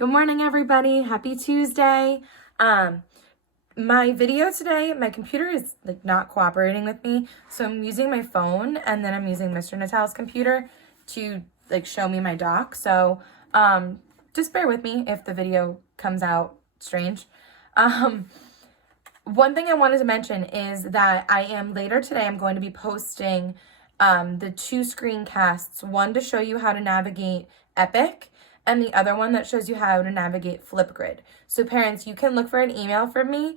Good morning, everybody. Happy Tuesday. My video today, my computer is not cooperating with me, so I'm using my phone and then I'm using Mr. Natal's computer to show me my doc. So just bear with me if the video comes out strange. One thing I wanted to mention is that later today, I'm going to be posting the 2 screencasts, one to show you how to navigate Epic and the other one that shows you how to navigate Flipgrid. So parents, you can look for an email from me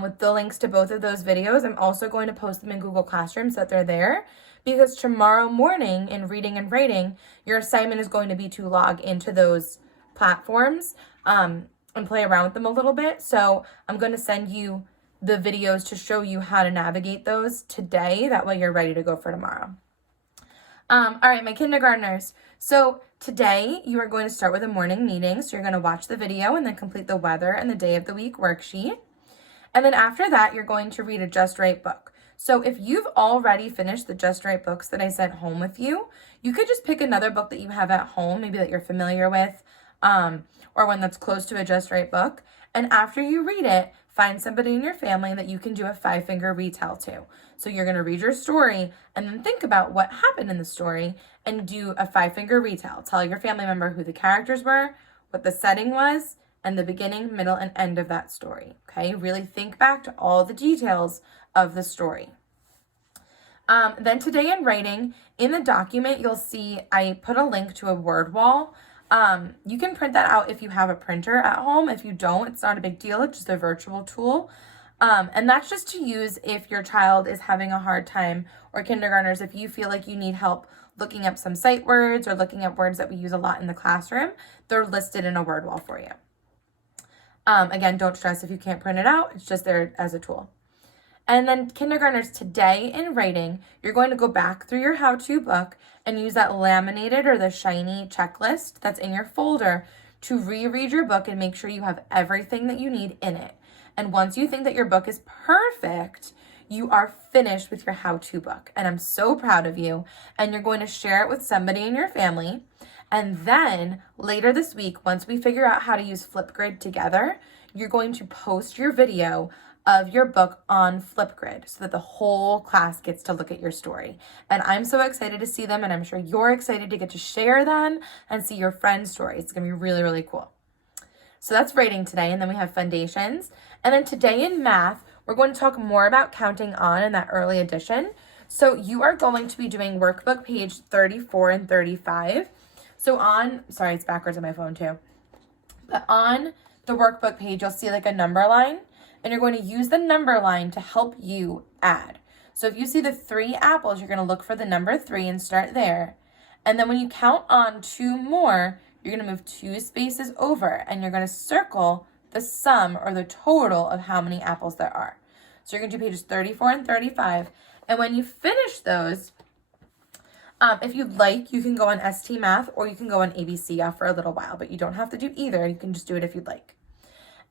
with the links to both of those videos. I'm also going to post them in Google Classroom so that they're there, because tomorrow morning in reading and writing, your assignment is going to be to log into those platforms and play around with them a little bit. So I'm going to send you the videos to show you how to navigate those today. That way you're ready to go for tomorrow. All right, my kindergartners. So today you are going to start with a morning meeting. So you're going to watch the video and then complete the weather and the day of the week worksheet. And then after that, you're going to read a Just Right book. So if you've already finished the Just Right books that I sent home with you, you could just pick another book that you have at home, maybe that you're familiar with, or one that's close to a Just Right book. And after you read it, find somebody in your family that you can do a 5-finger retell to. So you're going to read your story and then think about what happened in the story and do a 5-finger retell. Tell your family member who the characters were, what the setting was, and the beginning, middle, and end of that story. Okay, really think back to all the details of the story. Then today in writing, in the document, you'll see I put a link to a word wall. You can print that out if you have a printer at home. If you don't, it's not a big deal. It's just a virtual tool. And that's just to use if your child is having a hard time, or kindergartners, if you feel like you need help looking up some sight words or looking up words that we use a lot in the classroom, they're listed in a word wall for you. Again, don't stress if you can't print it out. It's just there as a tool. And then kindergartners, today in writing, you're going to go back through your how-to book and use that laminated or the shiny checklist that's in your folder to reread your book and make sure you have everything that you need in it. And once you think that your book is perfect, you are finished with your how-to book. And I'm so proud of you. And you're going to share it with somebody in your family. And then later this week, once we figure out how to use Flipgrid together, you're going to post your video of your book on Flipgrid so that the whole class gets to look at your story. And I'm so excited to see them, and I'm sure you're excited to get to share them and see your friend's story. It's gonna be really, really cool. So that's writing today, and then we have foundations. And then today in math, we're going to talk more about counting on in that early edition. So you are going to be doing workbook page 34 and 35. So sorry, it's backwards on my phone too. But on the workbook page, you'll see like a number line, and you're going to use the number line to help you add. So if you see the 3 apples, you're going to look for the number 3 and start there. And then when you count on 2 more, you're going to move 2 spaces over, and you're going to circle the sum or the total of how many apples there are. So you're going to do pages 34 and 35. And when you finish those, if you'd like, you can go on ST Math or you can go on ABC for a little while, but you don't have to do either. You can just do it if you'd like.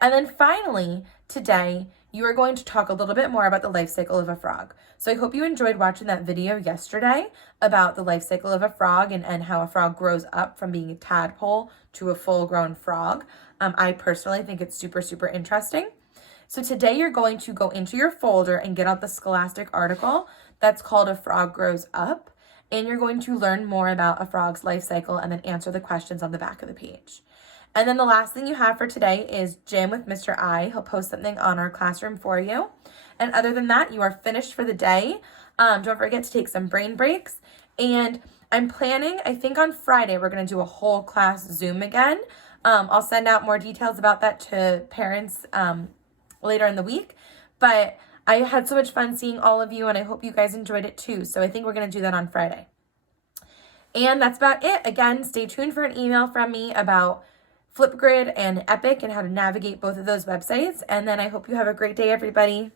And then finally, today, you are going to talk a little bit more about the life cycle of a frog. So I hope you enjoyed watching that video yesterday about the life cycle of a frog and how a frog grows up from being a tadpole to a full-grown frog. I personally think it's super, super interesting. So today you're going to go into your folder and get out the Scholastic article that's called A Frog Grows Up. And you're going to learn more about a frog's life cycle and then answer the questions on the back of the page. And then the last thing you have for today is Jim with Mr. I. He'll post something on our classroom for you. And other than that, you are finished for the day. Don't forget to take some brain breaks. And I'm planning, I think on Friday, we're going to do a whole class Zoom again. I'll send out more details about that to parents later in the week. But I had so much fun seeing all of you, and I hope you guys enjoyed it too. So I think we're going to do that on Friday. And that's about it. Again, stay tuned for an email from me about Flipgrid and Epic and how to navigate both of those websites. And then I hope you have a great day, everybody.